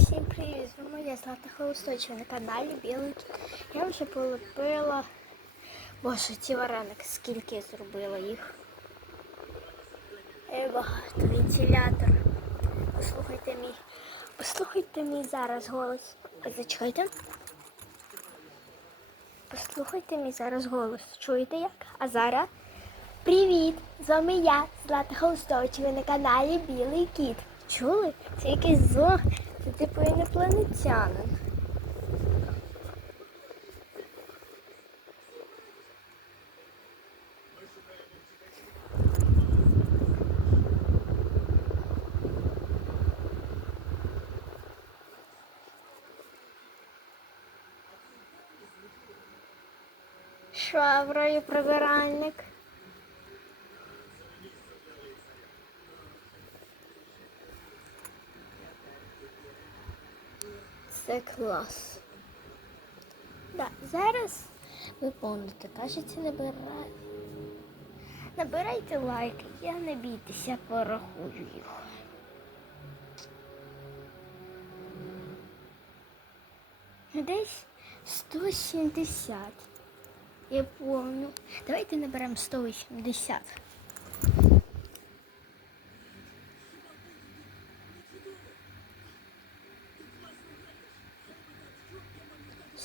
Всім привіт! Ви моя Злата Холосточка на каналі Білий Кіт. Я вже полепила. Боже, ці вареники, скільки я зробила їх. Е, багато вентилятор. Послухайте мій. Послухайте мій зараз голос. Е, Зачекайте. Послухайте мій зараз голос. Чуєте як? А зараз? Привіт! З вами я, Злата Холостович, ви на каналі Білий Кіт. Чули? Це якийсь зо, це типу інопланетянин. Шваброю прибиральник. Це клас. Да, зараз ви помните, кажеться, набирай. Набирайте лайки, я не бійтеся, порахую їх. Десь 170. Я помню. Давайте наберемо 180.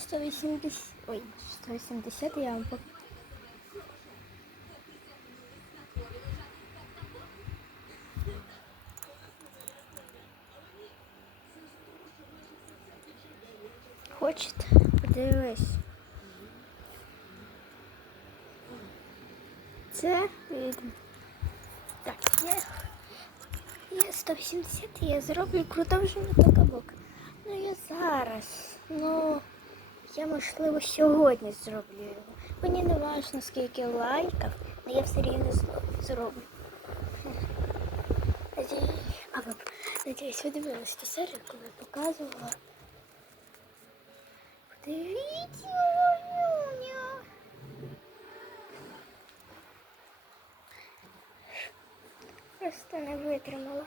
Сто вісімдесят. Ой, 180 я вам пок... Хочете? Подивись. Це видно. Так, я, я 180 я зроблю продовження до кабок. Ну я зараз. Ну я можливо сьогодні зроблю його. Мені не важно скільки лайків, але я все рівно зроблю. Надіюсь, ви дивились ту серію, коли я показувала. Подивіться, Нюня. Просто не витримала.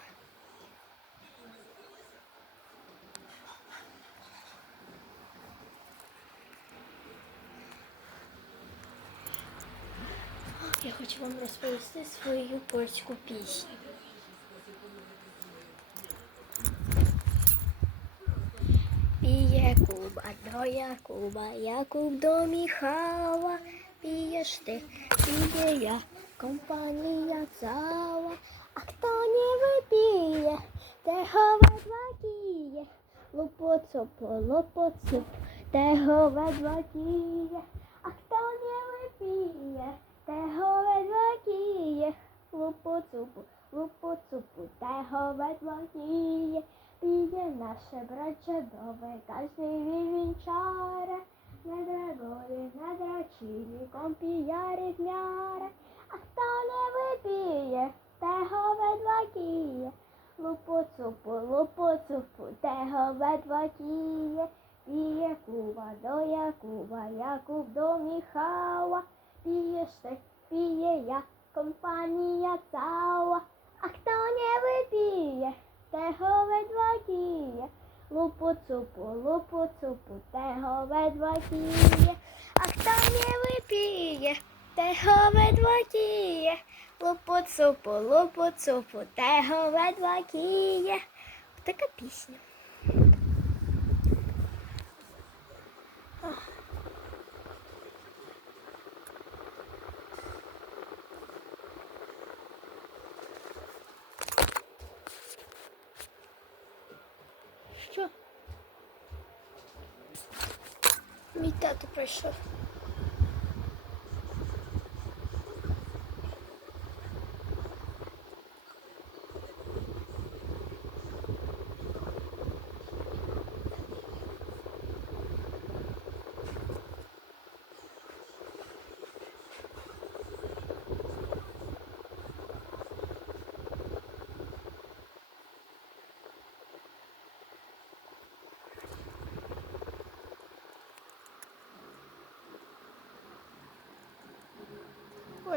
Я хочу вам розповісти свою польську пісню. Піє Куба до Якуба, Якуб до Міхала, пієш ти, піє я, компанія цała, а хто не випіє, того ведла кіє, лупоцопо, лупоцоп, того ведла кіє, а хто не випіє, того ведла кіє, лупоцопу, лупоцопу, того ведла кіє, піє наше браче дове, кожний вівінчаре, не драгорі, не драчілі, компіярі дняре, а хто не випіє, того ведла кіє, лупоцупу, лупоцупу, того ведла кіє, піє Куба до Якуба, Якуб до Міхала, пієш ти, піє я, компанія цała, а хто не випіє, того ведла кіє, лупоцупу, лупоцупу, того ведла кіє, а хто не випіє, того ведла кіє, лупоцупу, лупоцупу, того ведла кіє. Така пісня. Що? Мій тато прийшов.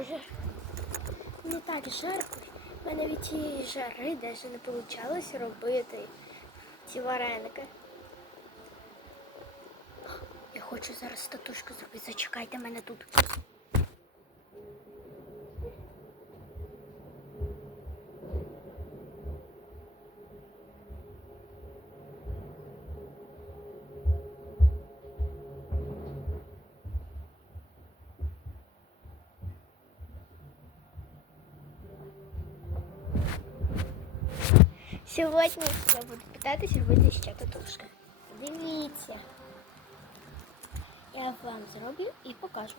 Боже, не так жарко. У мене від цієї жари навіть не вийшло робити ці вареники. Я хочу зараз татушку зробити. Зачекайте мене тут. Сьогодні я буду питатися робити ще татушки. Дивіться. Я вам зроблю і покажу.